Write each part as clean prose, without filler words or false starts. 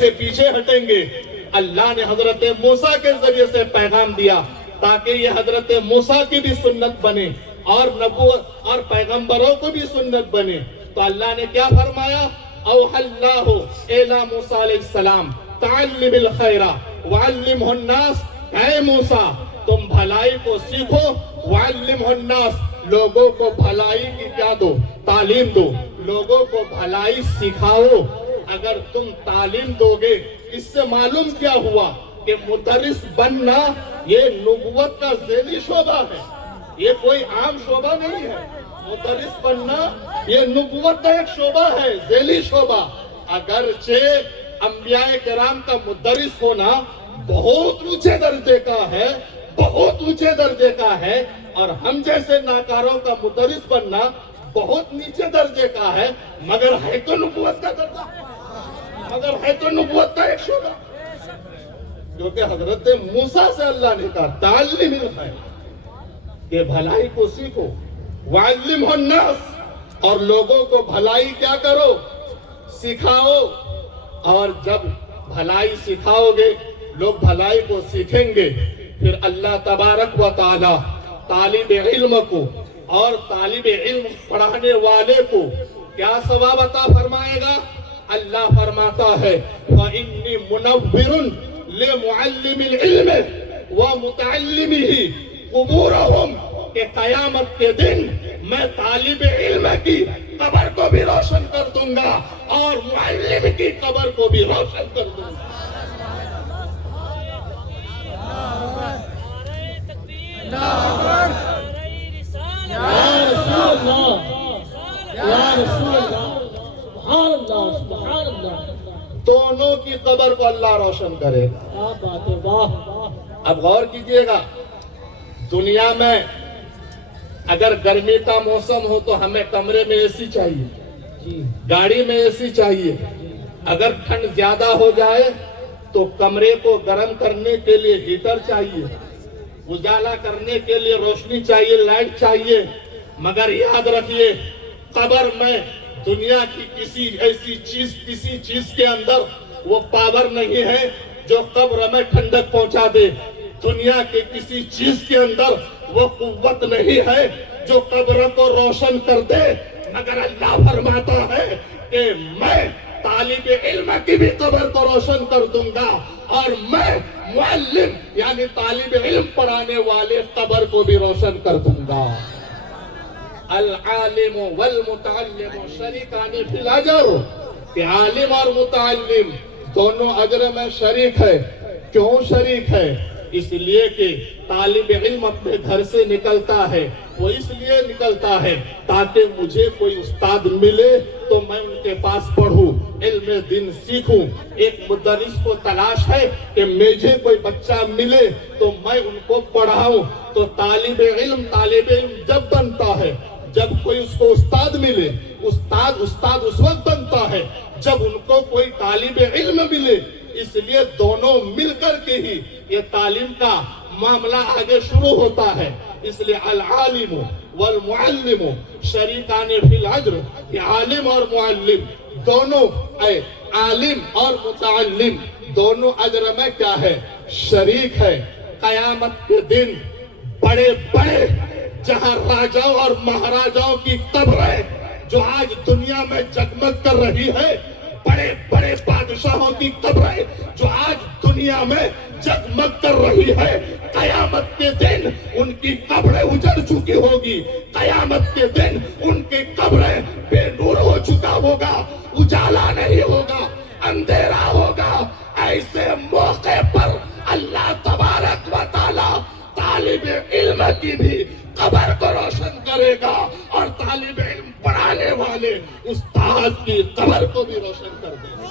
سے پیچھے ہٹیں گے۔ اللہ نے حضرت موسیٰ کے ذریعے سے پیغام دیا تاکہ یہ حضرت موسیٰ کی بھی سنت بنے اور نبوت اور پیغمبروں کو بھی سنت بنے۔ تو اللہ نے کیا فرمایا؟ اوحى اللہ الی موسیٰ علیہ السلام تعلم الخیر وعلمہ الناس، اے موسیٰ تم بھلائی کو سیکھو، وعلمہ الناس لوگوں کو بھلائی کی کیا دو؟ تعلیم دو، لوگوں کو بھلائی سکھاؤ۔ اگر تم تعلیم دو گے، اس سے معلوم کیا ہوا کہ مدرس بننا یہ نبوت کا ذیلی شعبہ ہے، یہ کوئی عام شعبہ نہیں ہے۔ مدرس بننا یہ نبوت کا ایک شعبہ ہے، ذیلی شعبہ۔ اگرچہ انبیاء کرام کا مدرس ہونا بہت اونچے درجے کا ہے، بہت اونچے درجے کا ہے، اور ہم جیسے ناکاروں کا مدرس بننا بہت نیچے درجے کا ہے، مگر ہے تو نبوت کا درجہ، مگر ہے تو نبوت کا ایک شعبہ۔ کیونکہ حضرت موسیٰ سے اللہ نے کہا تعلم الخیر، کہ بھلائی کو سیکھو، وعلمہ الناس اور لوگوں کو بھلائی کیا کرو؟ سکھاؤ۔ اور جب بھلائی سکھاؤ گے، لوگ بھلائی کو سیکھیں گے، پھر اللہ تبارک و تعالی طالب علم کو اور طالب علم پڑھانے والے کو کیا ثواب عطا فرمائے گا؟ اللہ فرماتا ہے وَإِنِّي مُنَوِّرٌ لِمُعَلِّمِ الْعِلْمِ وَمُتَعَلِّمِهِ قُبُورَهُمْ، کہ قیامت کے دن میں طالب علم کی قبر کو بھی روشن کر دوں گا اور معلم کی قبر کو بھی روشن کر دوں گا۔ دونوں کی قبر کو اللہ روشن کرے گا۔ اب غور کیجئے گا، دنیا میں اگر گرمی کا موسم ہو تو ہمیں کمرے میں اے سی چاہیے، گاڑی میں اے سی چاہیے۔ اگر ٹھنڈ زیادہ ہو جائے تو کمرے کو گرم کرنے کے لیے ہیٹر چاہیے، اجالا کرنے کے لیے روشنی چاہیے، لائٹ چاہیے۔ مگر یاد رکھیے، قبر میں دنیا کی کسی ایسی چیز، کسی چیز کے اندر وہ پاور نہیں ہے جو قبر میں ٹھنڈک پہنچا دے۔ دنیا کے کسی چیز کے اندر وہ قوت نہیں ہے جو قبر کو روشن کر دے، مگر اللہ فرماتا ہے کہ میں طالب علم کی بھی قبر کو روشن کر دوں گا، اور میں معلم یعنی طالب علم پڑھانے والے قبر کو بھی روشن کر دوں گا۔ العالم والمتعلم شریکان فی الاجر، کہ عالم اور متعلم دونوں اجر میں شریک ہے۔ کیوں شریک ہے؟ اس لیے کہ طالب علم اپنے گھر سے نکلتا ہے، وہ اس لیے نکلتا ہے تاکہ مجھے کوئی استاد ملے تو میں ان کے پاس پڑھوں، علم دین سیکھوں۔ ایک مدرس کو تلاش ہے کہ مجھے کوئی بچہ ملے تو میں ان کو پڑھاؤں۔ تو طالب علم جب بنتا ہے جب کوئی اس کو استاد ملے، استاد اس وقت بنتا ہے جب ان کو کوئی طالب علم ملے۔ اس لیے دونوں مل کر کے ہی یہ تعلیم کا معاملہ آگے شروع ہوتا ہے۔ اس لیے العالم والمعلم شریکان فی الاجر، کہ عالم اور معلم دونوں، عالم اور متعلم دونوں اجر میں کیا ہے؟ شریک ہے۔ قیامت کے دن بڑے بڑے جہاں راجاؤں اور مہاراجاؤں کی قبریں جو آج دنیا میں جگمگ کر رہی ہے، بڑے بڑے بادشاہوں کی قبریں جو آج دنیا میں جگمگ کر رہی ہے، قیامت کے دن ان کی قبریں اجڑ چکی ہوگی۔ قیامت کے دن ان کی قبریں بے نور ہو چکا ہوگا، اجالا نہیں ہوگا، اندھیرا ہوگا۔ ایسے موقع پر اللہ تبارک و تعالی طالب علم کی بھی قبر کو روشن کرے گا، اور طالب علم پڑھانے والے استاد کی قبر کو بھی روشن کر دے گا۔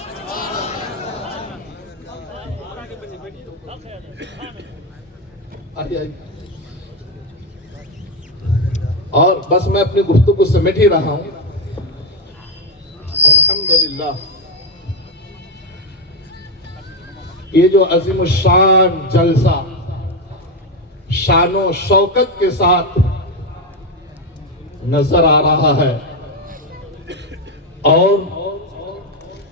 اور بس میں اپنی گفتگو سمیٹ ہی رہا ہوں۔ الحمدللہ، یہ جو عظیم الشان جلسہ شان و شوکت کے ساتھ نظر آ رہا ہے، اور